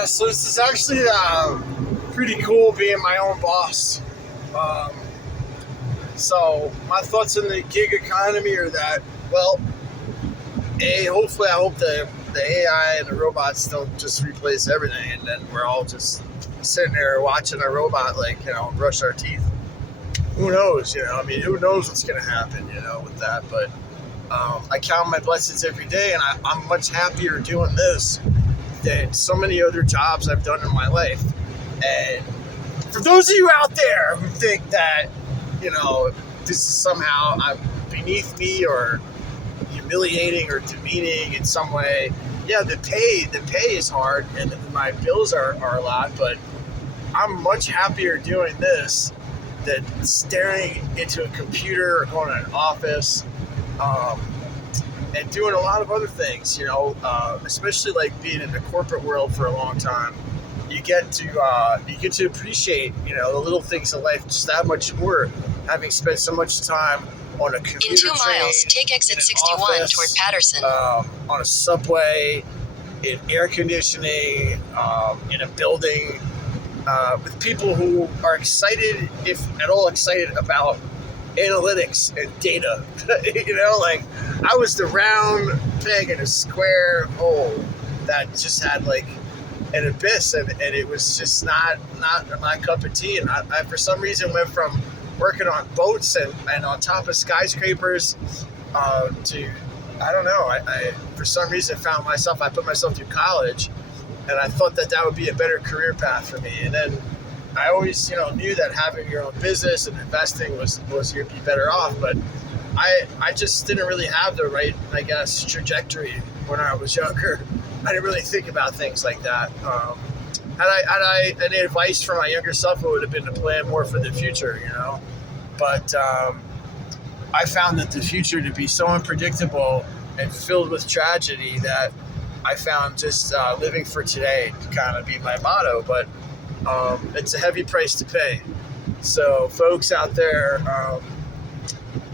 Yeah, so this is actually pretty cool being my own boss. Um, so my thoughts on the gig economy are that, well, hopefully I hope the AI and the robots don't just replace everything, and then we're all just sitting there watching a robot, brush our teeth. Who knows, I mean, who knows what's going to happen, with that. But I count my blessings every day, and I'm much happier doing this than so many other jobs I've done in my life. And for those of you out there who think that, this is somehow beneath me or humiliating or demeaning in some way, yeah, the pay is hard and my bills are a lot, but I'm much happier doing this than staring into a computer or going to an office and doing a lot of other things, especially like being in the corporate world for a long time. You get to appreciate, the little things in life just that much more, having spent so much time on a commuter in 2 train, miles, take exit 61 office, toward Patterson. On a subway, in air conditioning, in a building, with people who are excited, if at all excited, about analytics and data. I was the round peg in a square hole that just had an abyss, and it was just not my cup of tea. And I for some reason went from working on boats and on top of skyscrapers to, I don't know, I for some reason I put myself through college, and I thought that would be a better career path for me. And then I always, knew that having your own business and investing was you'd be better off. But I just didn't really have the right, I guess, trajectory when I was younger. I didn't really think about things like that. Had I any advice for my younger self, it would have been to plan more for the future, But I found that the future to be so unpredictable and filled with tragedy that I found just living for today to kind of be my motto. But it's a heavy price to pay. So folks out there,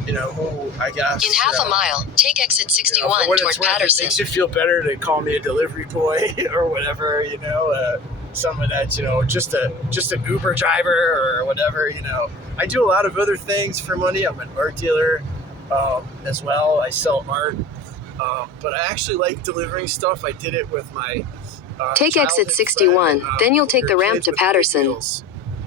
who I guess in half a mile, take exit 61 toward Patterson. It makes you feel better to call me a delivery boy or whatever, someone that's, just an Uber driver or whatever, I do a lot of other things for money. I'm an art dealer as well. I sell art, but I actually like delivering stuff. I did it with my take exit 61, friend, then you'll take the ramp to Patterson.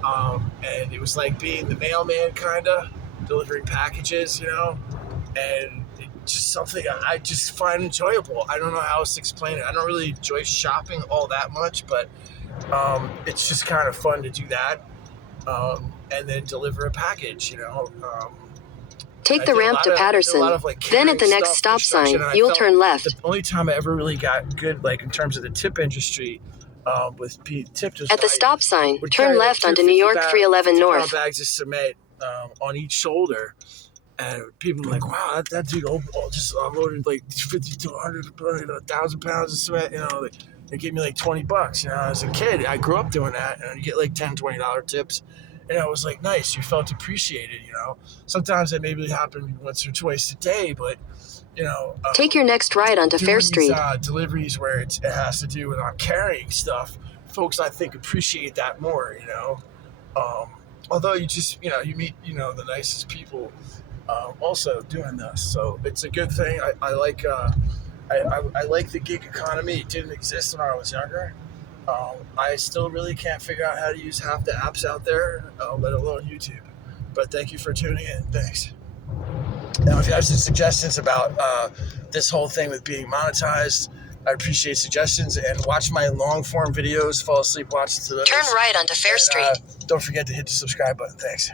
And it was like being the mailman, kind of delivering packages, and it's just something I just find enjoyable. I don't know how else to explain it. I don't really enjoy shopping all that much, but it's just kind of fun to do that, and then deliver a package, Take the ramp to Patterson, then at the next stop sign, you'll turn left. The only time I ever really got good, in terms of the tip industry, with being tipped, at the stop sign, turn left onto New York 311 North. Bags of cement on each shoulder, and people are like, "Wow, that dude just unloaded 50 to 100, 1,000 pounds of cement." They gave me $20. As a kid, I grew up doing that, and you get $10, $20 tips. And it was nice. You felt appreciated, Sometimes it maybe happened once or twice a day, but, take your next right onto Fair Street. Deliveries where it has to do with carrying stuff, folks, I think, appreciate that more, Although you just, you meet, the nicest people also doing this. So it's a good thing. I like I like the gig economy. It didn't exist when I was younger. I still really can't figure out how to use half the apps out there, let alone YouTube. But thank you for tuning in. Thanks. Now, if you have some suggestions about this whole thing with being monetized, I appreciate suggestions, and watch my long-form videos. Fall asleep watching to those. Turn right onto Fair Street. Don't forget to hit the subscribe button. Thanks.